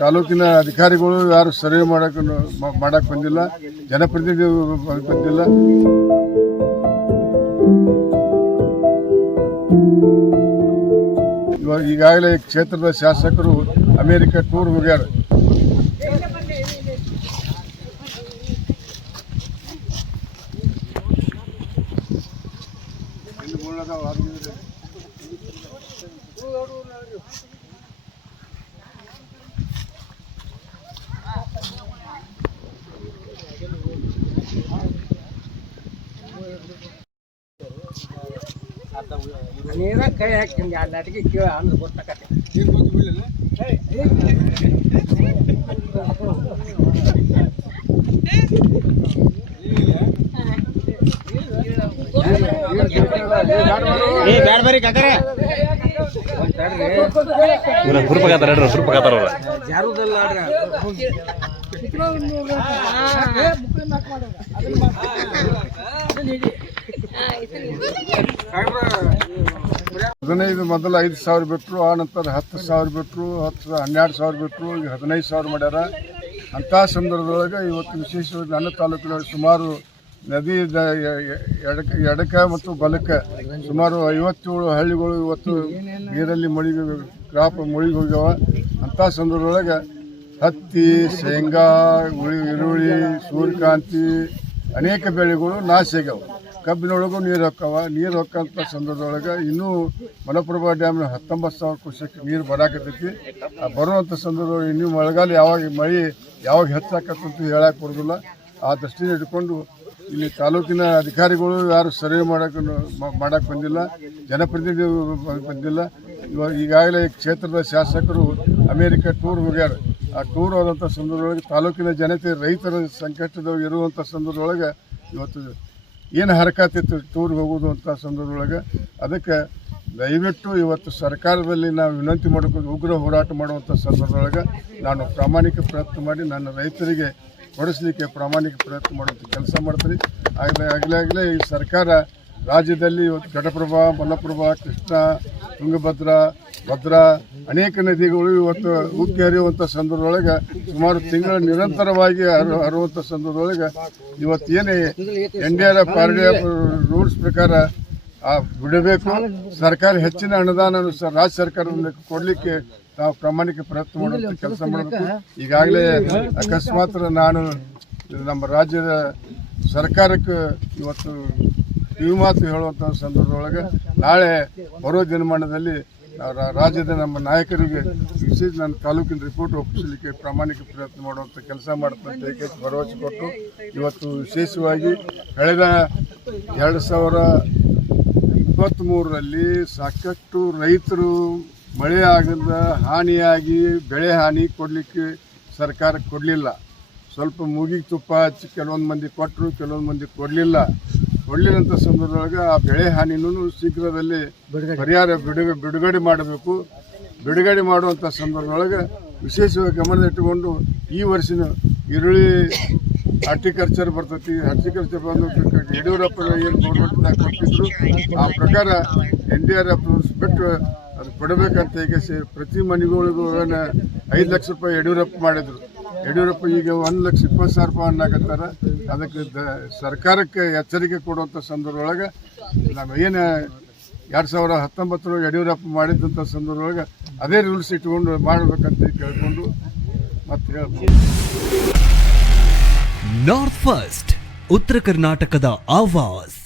ತಾಲೂಕಿನ ಅಧಿಕಾರಿಗಳು ಯಾರು ಸರ್ವೆ ಮಾಡಕ್ಕೆ ಬಂದಿಲ್ಲ, ಜನಪ್ರತಿನಿಧಿಗಳು ಬಂದಿಲ್ಲ. ಈಗಾಗಲೇ ಕ್ಷೇತ್ರದ ಶಾಸಕರು ಅಮೆರಿಕ ಟೂರ್ ಹೋಗ್ಯಾರ. ನೀರ ಕೈ ಹಾಕಿ ನಾಟಿಗೆ ಕೇಳ ಅಂದ್ರೆ ಗೊತ್ತಾಗತ್ತೆ. ಮೊದಲು 5,000 ಬಿಟ್ಟರು, ಆ ನಂತರ 10,000 ಬಿಟ್ಟರು, 12,000 ಬಿಟ್ಟರು, ಈಗ 15,000 ಮಾಡ್ಯಾರ. ಅಂಥ ಸಂದರ್ಭದೊಳಗೆ ಇವತ್ತು ವಿಶೇಷವಾಗಿ ನನ್ನ ತಾಲೂಕಿನಲ್ಲಿ ಸುಮಾರು ನದಿ ಎಡಕ ಮತ್ತು ಬಲಕ ಸುಮಾರು 57 ಹಳ್ಳಿಗಳು ಇವತ್ತು ನೀರಲ್ಲಿ ಕ್ರಾಪ್ ಮುಳುಗಿ ಹೋಗ್ಯಾವ. ಅಂಥ ಸಂದರ್ಭದೊಳಗೆ ಹತ್ತಿ, ಶೇಂಗಾ, ಈರುಳ್ಳಿ, ಸೂರ್ಯಕಾಂತಿ ಅನೇಕ ಬೆಳೆಗಳು ನಾಶ ಆಗ್ಯಾವ. ಕಬ್ಬಿನೊಳಗೂ ನೀರು ಹೊಕ್ಕವ. ನೀರು ಹೊಕ್ಕಂಥ ಸಂದರ್ಭದೊಳಗೆ ಇನ್ನೂ ಮಲಪ್ರಭಾ ಡ್ಯಾಮ್ನ 19,000 ಕ್ಯೂಸೆಕ್ ನೀರು ಬರಾಕತ್ತೈತಿ. ಬರುವಂಥ ಸಂದರ್ಭದೊಳಗೆ ಇನ್ನೂ ಮಳೆಗಾಲ ಯಾವಾಗ ಹೆಚ್ಚಾಕತ್ತಂತ ಹೇಳಕ್ಕೆ ಬರೋದಿಲ್ಲ. ಆ ದೃಷ್ಟಿನ ಇಟ್ಕೊಂಡು ಇಲ್ಲಿ ತಾಲೂಕಿನ ಅಧಿಕಾರಿಗಳು ಯಾರು ಸರ್ವೆ ಮಾಡಕ್ಕೆ ಬಂದಿಲ್ಲ, ಜನಪ್ರತಿನಿಧಿಗಳು ಬಂದಿಲ್ಲ. ಈಗಾಗಲೇ ಕ್ಷೇತ್ರದ ಶಾಸಕರು ಅಮೆರಿಕ ಟೂರ್ ಹೋಗ್ಯಾರ. ಆ ಟೂರ್ ಹೋದಂಥ ಸಂದರ್ಭದೊಳಗೆ ತಾಲೂಕಿನ ಜನತೆ ರೈತರ ಸಂಕಷ್ಟದೊಳಗೆ ಇರುವಂಥ ಸಂದರ್ಭದೊಳಗೆ ಇವತ್ತು ಏನು ಹರಕತ್ತಿತ್ತು ಟೂರ್ಗೆ ಹೋಗೋದು ಅಂತ ಸಂದರ್ಭದೊಳಗೆ ಅದಕ್ಕೆ ದಯವಿಟ್ಟು ಇವತ್ತು ಸರ್ಕಾರದಲ್ಲಿ ನಾವು ವಿನಂತಿ ಮಾಡ್ಕೊಂಡು ಉಗ್ರ ಹೋರಾಟ ಮಾಡುವಂಥ ಸಂದರ್ಭದೊಳಗೆ ನಾನು ಪ್ರಾಮಾಣಿಕ ಪ್ರಯತ್ನ ಮಾಡಿ ನನ್ನ ರೈತರಿಗೆ ಕೊಡಿಸ್ಲಿಕ್ಕೆ ಪ್ರಾಮಾಣಿಕ ಪ್ರಯತ್ನ ಮಾಡುವಂಥ ಕೆಲಸ ಮಾಡ್ತೀನಿ. ಆಗಲೇ ಈ ಸರ್ಕಾರ ರಾಜ್ಯದಲ್ಲಿ ಇವತ್ತು ಘಟಪ್ರಭಾ, ಮಲಪ್ರಭಾ, ಕೃಷ್ಣ, ತುಂಗಭದ್ರಾ, ಭದ್ರಾ ಅನೇಕ ನದಿಗಳು ಇವತ್ತು ಉಕ್ಕಿ ಹರಿಯುವಂಥ ಸಂದರ್ಭದೊಳಗೆ ಸುಮಾರು ತಿಂಗಳು ನಿರಂತರವಾಗಿ ಹರಿಯುವಂಥ ಸಂದರ್ಭದೊಳಗೆ ಇವತ್ತು ಏನೇ NDRF RDF ರೂಲ್ಸ್ ಪ್ರಕಾರ ಬಿಡಬೇಕು. ಸರ್ಕಾರ ಹೆಚ್ಚಿನ ಅನುದಾನ ರಾಜ್ಯ ಸರ್ಕಾರದಲ್ಲಿ ಕೊಡಲಿಕ್ಕೆ ನಾವು ಪ್ರಾಮಾಣಿಕ ಪ್ರಯತ್ನ ಮಾಡುವಂಥ ಕೆಲಸ ಮಾಡಬೇಕು. ಈಗಾಗಲೇ ಅಕಸ್ಮಾತ್ ನಾನು ನಮ್ಮ ರಾಜ್ಯದ ಸರ್ಕಾರಕ್ಕೆ ಇವತ್ತು ಕಿವಿಮಾತು ಹೇಳುವಂಥ ಸಂದರ್ಭದೊಳಗೆ ನಾಳೆ ಬರೋ ದಿನಮಾನದಲ್ಲಿ ರಾಜ್ಯದ ನಮ್ಮ ನಾಯಕರಿಗೆ ವಿಶೇಷ ನನ್ನ ತಾಲೂಕಿನ ರಿಪೋರ್ಟ್ ಒಪ್ಪಿಸಲಿಕ್ಕೆ ಪ್ರಾಮಾಣಿಕ ಪ್ರಯತ್ನ ಮಾಡುವಂಥ ಕೆಲಸ ಮಾಡ್ತಂತ ಭರವಸೆ ಕೊಟ್ಟು ಇವತ್ತು ವಿಶೇಷವಾಗಿ ಕಳೆದ 2023ರಲ್ಲಿ ಸಾಕಷ್ಟು ರೈತರು ಮಳೆ ಆಗದ ಹಾನಿಯಾಗಿ ಬೆಳೆ ಹಾನಿ ಕೊಡಲಿಕ್ಕೆ ಸರ್ಕಾರ ಕೊಡಲಿಲ್ಲ. ಸ್ವಲ್ಪ ಮೂಗಿಗೆ ತುಪ್ಪ ಹಚ್ಚಿ ಕೆಲವೊಂದು ಮಂದಿ ಕೊಟ್ಟರು, ಕೆಲವೊಂದು ಮಂದಿ ಕೊಡಲಿಲ್ಲಂಥ ಸಂದರ್ಭದೊಳಗೆ ಆ ಬೆಳೆ ಹಾನಿನೂ ಶೀಘ್ರದಲ್ಲಿ ಪರಿಹಾರ ಬಿಡುಗಡೆ ಮಾಡಬೇಕು. ಬಿಡುಗಡೆ ಮಾಡುವಂಥ ಸಂದರ್ಭದೊಳಗೆ ವಿಶೇಷವಾಗಿ ಗಮನದಲ್ಲಿಟ್ಟುಕೊಂಡು ಈ ವರ್ಷನ ಈರುಳ್ಳಿ ಹಾರ್ಟಿಕಲ್ಚರ್ ಬರ್ತೈತಿ. ಹಾರ್ಟಿಕಲ್ಚರ್ ಬಂದು ಯಡಿಯೂರಪ್ಪ ಏನು ಗೌರ್ಮೆಂಟ್ದಾಗ ಕೊಟ್ಟಿದ್ರು ಆ ಪ್ರಕಾರ NDRF ರೂಲ್ಸ್ ಬಿಟ್ಟು ಅದು ಕೊಡಬೇಕಂತ ಈಗ ಪ್ರತಿ ಮನೆಗಳಿಗೂ 5 ಲಕ್ಷ ರೂಪಾಯಿ ಯಡಿಯೂರಪ್ಪ ಮಾಡಿದ್ರು. ಯಡಿಯೂರಪ್ಪ ಈಗ 1,20,000 ರೂಪಾಯಿ ಅನ್ನಕತ್ತಾರ. ಅದಕ್ಕೆ ಸರ್ಕಾರಕ್ಕೆ ಎಚ್ಚರಿಕೆ ಕೊಡುವಂಥ ಸಂದರ್ಭದೊಳಗೆ ನಾವು ಏನು 2019 ಯಡಿಯೂರಪ್ಪ ಮಾಡಿದಂಥ ಸಂದರ್ಭದೊಳಗೆ ಅದೇ ರೂಲ್ಸ್ ಇಟ್ಕೊಂಡು ಮಾಡಬೇಕಂತ ಕೇಳಿಕೊಂಡು ಮತ್ತೆ ಹೇಳ್ಬೋದು. ನಾರ್ತ್ ಫಸ್ಟ್ ಉತ್ತರ ಕರ್ನಾಟಕದ ಆವಾಸ್.